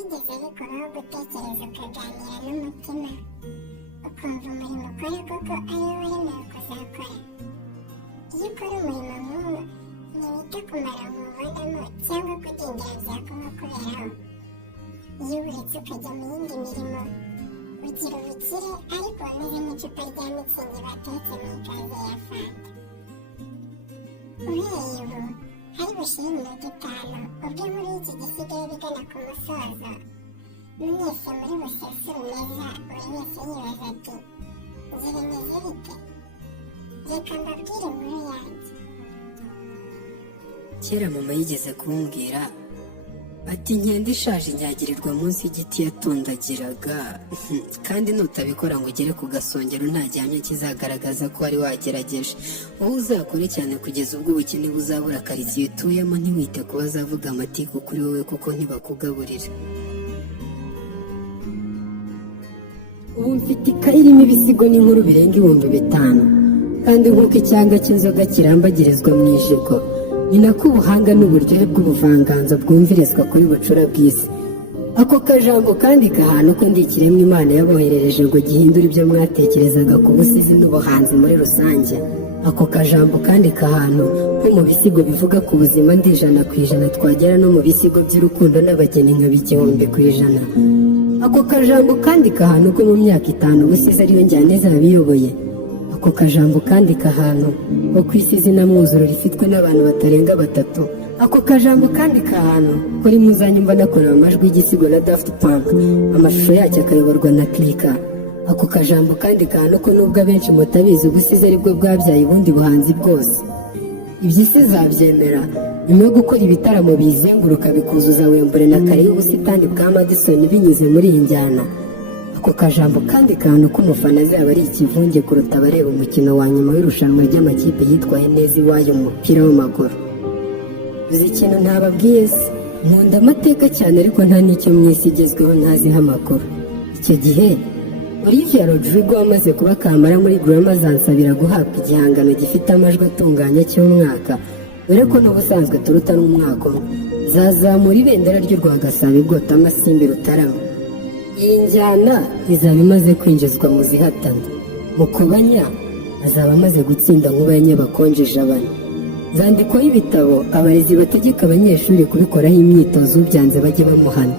byigeze bikubaho gutekereza ukaganira n'umutima ukumva umurimo ukora koko ari wo wemewe kuzakora? Iyo ukora umurimo nk'uwo ntiwita ku maronko ubonamo cyangwa kudindira byakuba kuberaho. Iyo uburetse ukajya mu yindi mirimo ugira ubukire ariko wameze nk'icupa rya mitsingi batetse mu ikaze ya fanta. Uhereye ubu hari bushire iminota 5 ubwo inkuru y'iki gisigaye bigana ku musozo. Mwese muri busesuru neza buri wese yibaza ati nzi bimeze bite? Reka mbabwire inkuru yanjye. Kera mama yigeze kumbwira ati inkende ishaje inyagirirwa munsi y'igiti yatondagiraga kandi nutabikora ngo ugere ku gasongero nta gihamya kizagaragaza ko wari wagerageje. Wowe uzakore cyane kugeza ubwo ubukene buzabura karitsiye utuyemo, ntiwite ku bazavuga amatiku kuri wowe kuko ntibakugaburira. Ubu mfite ikayi irimo ibisigo n'inkuru birenga 5,000 kandi nk'uko icyanga cy'inzoga kirambagirizwa mu ijigo, ni nako ubuhanga n'uburyohe bw'ubuvanganzo bwumvirizwa kuri bucura bw'isi. Ako kajambo kandi kahana ko ndi ikiremwa Imana yaboherereje ngo gihindure ibyo mwatekerezaga ku busizi n'ubuhanzi muri rusange. Ako kajambo kandi kahano nko mu bisigo bivuga ku buzima ndi 100% twagera no mu bisigo by'urukundo n'abageni nka 100%. Ako kajambo kandi kahano ko mu myaka 5 ubusizi ariyo njyana zabiyoboye. Ako kajambo kandi kahano ko kwisi izina mwuzuro rifitwe n'abantu batarenga 3. Ako kajambo kandi kahano kuri muzanyumva nakorewe amajwi y'igisigo na Daft Punk, amashusho yacyo akayoborwa na Klika. Ako kajambo kandi kahano ko nubwo abenshi mutabizi ubusizi aribwo bwabyaye ubundi buhanzi bwose. Iby'isi zabyemera nyuma yo gukora ibitaramo bizenguruka bikuzuza Wembure na kare y'ubusitani bwa Madison binyuze muri iyi njyana. Ako kajambo kandi kantu k'umufana azaba ari ikivunge kuruta abareba umukino wa nyuma w'irushanwa ry'amakipe yitwaye neza iwayo mu mupira w'amaguru. Uzi ikintu ntababwiye se? Nkunda amateka cyane ariko nta n'icyo mu isi igezweho ntaziho amakuru. Icyo gihe Olivia Rodrigo wamaze kuba kamara muri Grammy azansabira guhabwa igihangano gifite amajwi atunganye cy'umwaka, dore ko n'ubusanzwe turuta n'umwaka umwe. Zazamura ibendera ry'u Rwagasabo bwota amasimbi Rutarama. Iyi njyana izaba imaze kwinjizwa mu zihatana. Mukobanya azaba amaze gutsinda nkuba y'abakonjeje abana. Zandikwaho ibitabo abarezi bategeka abanyeshuri kubikoraho imyitozo byanze bajye bamuhana.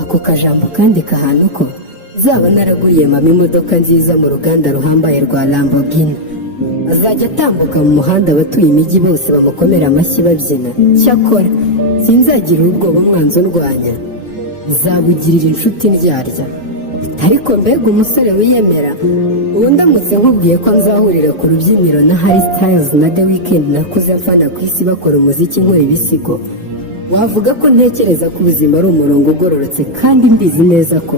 Ako kajambo kandi kahana ko zaba naraguriye mama imodoka nziza mu ruganda ruhambaye rwa Lamborghini. Azajya atambuka mu muhanda abatuye imijyi bose bamukomera amashyi babyina. Cyakora sinzagira ubwoba umwanzi undwanya, zabugirira inshuti ndyarya. Ariko mbega umusore wiyemera, ubu ndamutse nkubwiye ko nzahurira ku rubyiniro na Harry Styles na The Weeknd nakuze mfana ku isi bakora umuziki nkora ibisigo, wavuga ko ntekereza ko ubuzima ari umurongo ugororotse kandi mbizi neza ko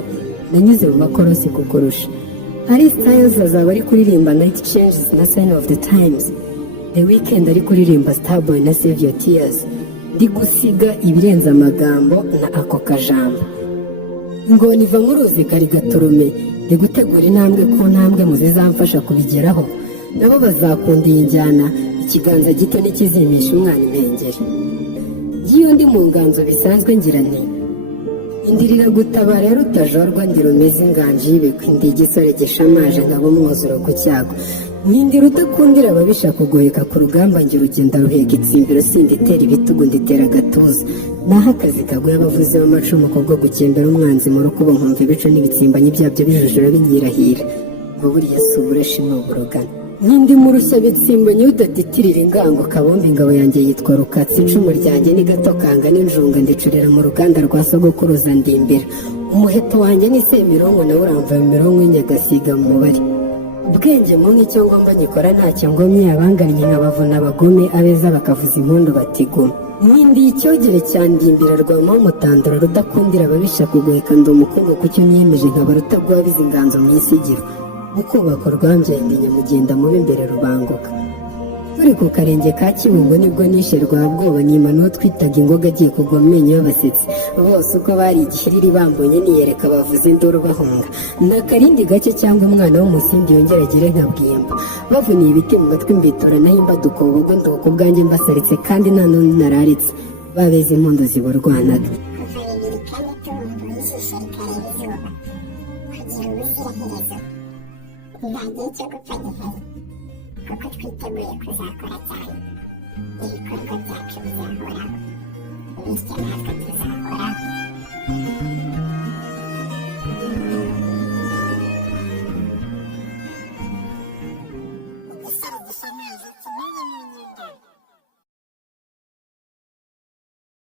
nanyuze mu makorosi kukurusha. Harry Styles azaba ari kuririmba Night Changes na Sign of the Times, The Weeknd ari kuririmba Starboy na Save Your Tears, ndi gusiga ibirenze amagambo na ako kajambo. Ngo niva mu ruzi kari gaturume, ndi gutegura intambwe ku ntambwe muzizamfasha kubigeraho. Nabo bazakunda iyi njyana, ikiganza gito n'ikizimisha umwana impengeri. Ngiyo ndi mu nganzo bisanzwe ngira nti indirira gutabara rutajorwa ndi rumeze inganje y'ibikwi, ndi igisore gishamaje ngabo umwuzuro ku cyago. Nindi rudakundira ababisha kugoheka ku rugamba ngira urugenda ruheka itsimbiro sinditera ibitugu nditera agatuza. Naho akazi kaguye abavuzi b'amacumu kubwo gukembera umwanzi mu rukubo nkumva ibico n'ibitsimbanyi byabyo bijujura binyirahira. Ngo buriya si ubureshi ni uburugano. Nindi mu rushya bitsimbanye udaditirira ingango kabombi ingabo yanjye yitwa Rukatsi, icumu ryanjye ni gato kanga n'injunga ndicurira mu ruganda rwa sogokuruza ndimbira. Umuheto wanjye ni Semirongo nawe uramva imirongo y'inyagasiga mu mubare. Ubwenge mu nk'icyo ngomba ngikora ntacyo ngomye, abangannye nkabavuna abagome abeza bakavuza impundu batiguma. Nindi icyogere cyandimbira rwamaho umutandura rudakundira ababisha kugoheka ndi umukungu kucyo niyemeje nkaba rutagwabiza inganzo mu isigiro. Mukubaka urwambyaye ndi nyamugenda mubi imbere rubanguka. Turi ku karenge ka Kibungo nibwo nishe Rwabwoba nyima n'uwo twitaga ingoga agiye kugwa mu menyo y'abasetsi. Bose uko bari igihiriri bambonye niyereka bavuze induru bahunga. Nakarindi gake cyangwa umwana w'umusindi yongera agire nka Bwimba. Bavuniye ibiti mu matwi mbitora naho imbaduko ubwo nduko ubwanjye mbasaritse kandi nta n'undi nararitse. Babeze impundu ziburwanaga. Kuva 2009 kandi tubumbuye ijisho rikareba izuba kugira ubuziraherezo. Nta gihe cyo gupfa gihari kuko twiteguye kuzakora cyane. Ibikorwa byacu bizahoraho bityo natwe tuzahoraho.